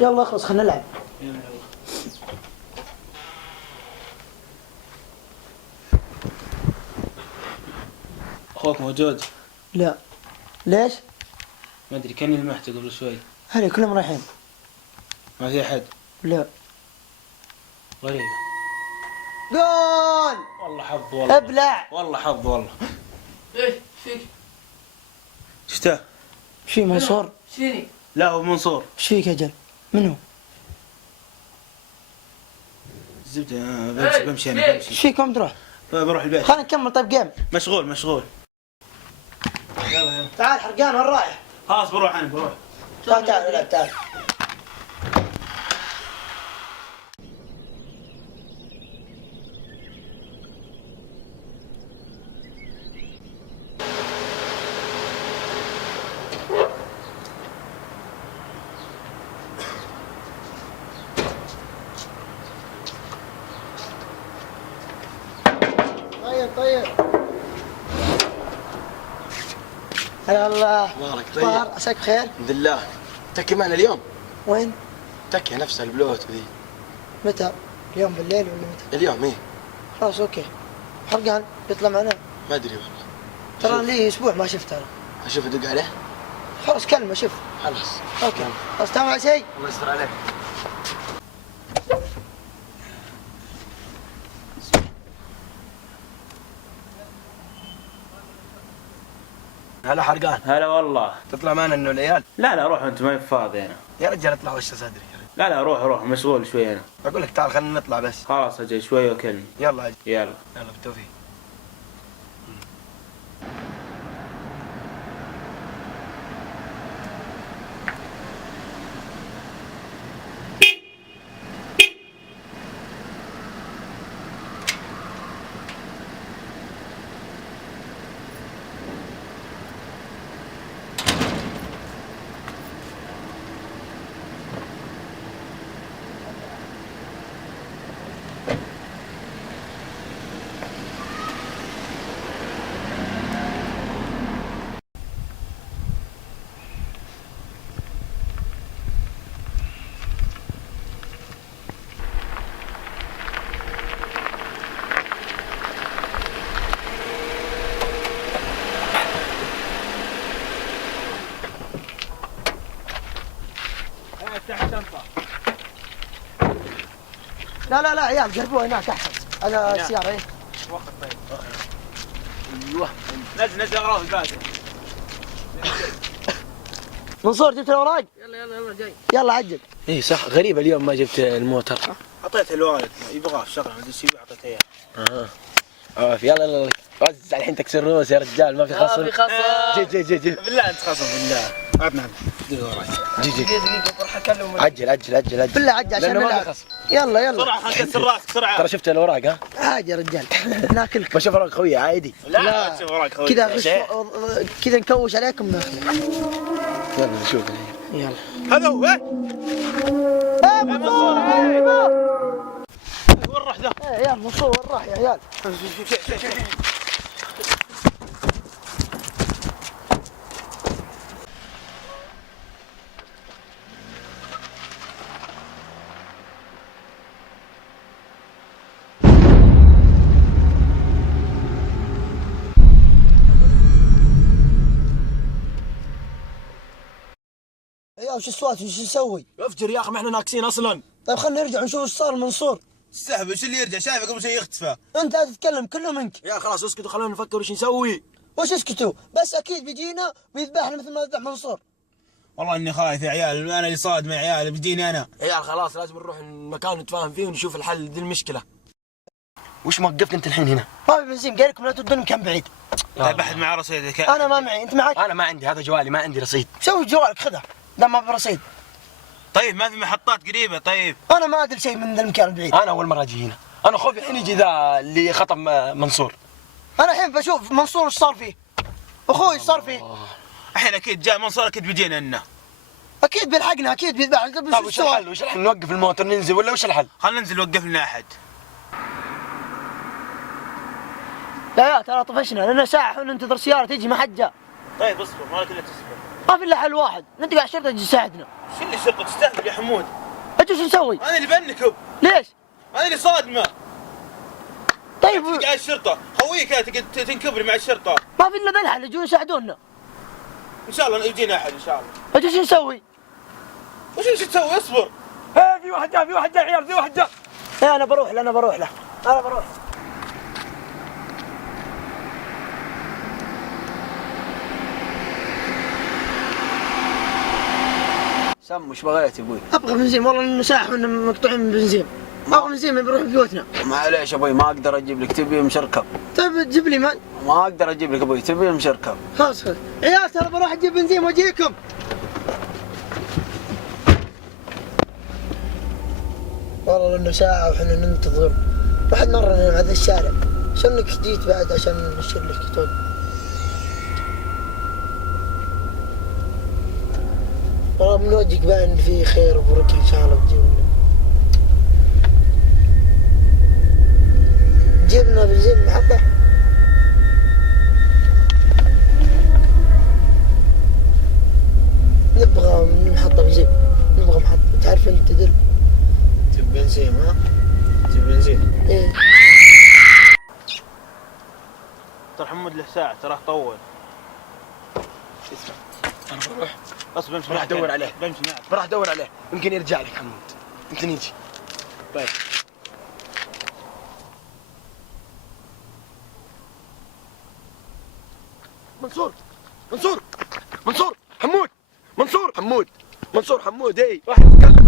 يلا اخلص خلينا نلعب. اخوك موجود؟ لا. ليش؟ ما ادري كاني لمحته قبل شوي. هلا كلهم رايحين. ما في احد؟ لا. غريبة. جول. والله حظ والله. ابلع. والله حظ والله. ايش فيك؟ شفته؟ ايش في منصور؟ شيني؟ لا هو منصور. ايش فيك يا جل؟ من هو؟ الزبدة بمشي انا ايش بمشي. فيكم تروح؟ بروح البيت. خلينا نكمل طيب جيم. مشغول. يلا تعال حرقان وين رايح؟ خلاص بروح انا بروح. تعال العب تعال. طيب. هلا الله. مبارك طيب. عساك بخير؟ الحمد لله. تكي معنا اليوم؟ وين؟ تكي نفسها البلوت وذي. متى؟ اليوم بالليل ولا متى؟ اليوم ايه. خلاص اوكي. حرقان بيطلع معنا؟ ما ادري والله. ترى لي اسبوع ما شفته انا. اشوف ادق عليه؟ خلاص كلمه شوف. خلاص. اوكي. خلاص تعمل على شيء؟ الله يستر عليك. هلا حرقان. هلا والله. تطلع معنا انه العيال؟ لا روح انت ما فاضي انا. يا رجال اطلع وش صدري يا رجال. لا روح مشغول شوي انا. اقول لك تعال خلينا نطلع بس. خلاص اجي شوي وكلمة. يلا اجي. يلا بالتوفيق. لا عيال قربوها هناك احسن. على السيارة ايه. وقت طيب. ايوه نزل اغراض الباقي. منصور جبت الاوراق؟ يلا جاي. يلا عجل. ايه صح غريبة اليوم ما جبت الموتر. اعطيته الوالد يبغاه في شغله ما ادري اعطيته اياه. يلا رز الحين تكسر روس يا رجال ما في خصم. ما في خصم. جي بالله انت خصم بالله. عطنا دقيقة وراي. جي دقيقة بروح اكلم. عجل بالله عجل عشان لأنه ما نلعب. في خصم. يلا بسرعة خلينا نكسر راسك بسرعة. ترى شفت الاوراق ها؟ عادي يا رجال ناكلك. بشوف اوراق خويي عادي. لا تشوف وراك خوي. كذا كذا نكوش عليكم ناخذ. يلا نشوف. يلا. هذا هو. ايه منصور وين راح ذا؟ ايه يا منصور وين راح يا عيال؟ يا وش السوات وش نسوي؟ افجر يا اخي ما احنا ناقصين اصلا. طيب خلينا نرجع نشوف ايش صار منصور. السحب ايش اللي يرجع شايفه قبل شيء يختفى. انت لا تتكلم كله منك. يا خلاص اسكتوا خلينا نفكر وش نسوي. وش اسكتوا؟ بس اكيد بيجينا ويذبحنا مثل ما ذبح منصور. والله اني خايف يا عيال انا اللي صادم يا عيال بيجيني انا. يا خلاص لازم نروح المكان نتفاهم فيه ونشوف الحل ذي المشكلة. وش موقفك انت الحين هنا؟ ما في بنزين قالكم لا تودون مكان بعيد. طيب احد معه رصيدك؟ انا ما معي، انت معك؟ انا ما عندي هذا جوالي ما عندي رصيد. سوي جوالك خذها دام ما برصيد. طيب ما في محطات قريبة طيب؟ انا ما ادري شيء من ذا المكان البعيد. انا اول مرة اجي هنا. انا خوفي الحين يجي ذا اللي خطب منصور. انا الحين بشوف منصور ايش صار فيه. اخوي ايش صار فيه؟ الحين اكيد جاء منصور اكيد بيجينا لنا. اكيد بيلحقنا اكيد بيذبحنا. طيب وش الحل؟ وش الحل؟ نوقف الموتر ننزل ولا وش الحل؟ خلينا ننزل نوقف لنا احد. لا ترى طفشنا لنا ساعة وننتظر سيارة تجي ما حد جاء. طيب اصبر ما لك الا تصبر. ما في الا حل واحد، ندق على الشرطه تجي تساعدنا. شو اللي شرطه تستهبل يا حمود؟ انت شو نسوي؟ انا اللي بنكب، ليش؟ انا اللي صادمه. طيب تلقى على الشرطه، خويك تنكبري مع الشرطه. ما في الا ذا الحل، يجون يساعدونا. ان شاء الله يجينا احد ان شاء الله. انت شو نسوي؟ وش تسوي؟ اصبر. في واحد جاء، في واحد جاء عيال، في واحد جاء. انا بروح له، انا بروح له. سم وش بغيت يا ابوي؟ ابغى بنزين، والله انه ساعه واحنا مقطوعين من بنزين. ابغى بنزين بنروح بيوتنا. معليش يا ابوي، ما اقدر اجيب لك، تبي مشركب. طيب تجيب لي مال. ما اقدر اجيب لك ابوي، تبي مشركب. خلاص عيال ترى بروح اجيب بنزين واجيكم. والله انه ساعه وحنا ننتظر. واحد مره من هذا الشارع. شنك جيت بعد عشان نشير لك كتب. والله من وجهك باين في خير وبركه ان شاء الله جبنا بنزين محطة. نبغى من محطة بنزين، نبغى محطة، تعرف انت تدل. تبي بنزين ها؟ تبي بنزين؟ ايه. ترى حمود له ساعه، تراه طول. اسمع، انا بروح اصبر بمشي راح معك. ادور عليه. بمشي معك. بروح ادور عليه، يمكن يرجع لك حمود، يمكن يجي. طيب منصور، منصور، منصور، حمود، منصور، حمود، منصور، حمود، اي واحد يتكلم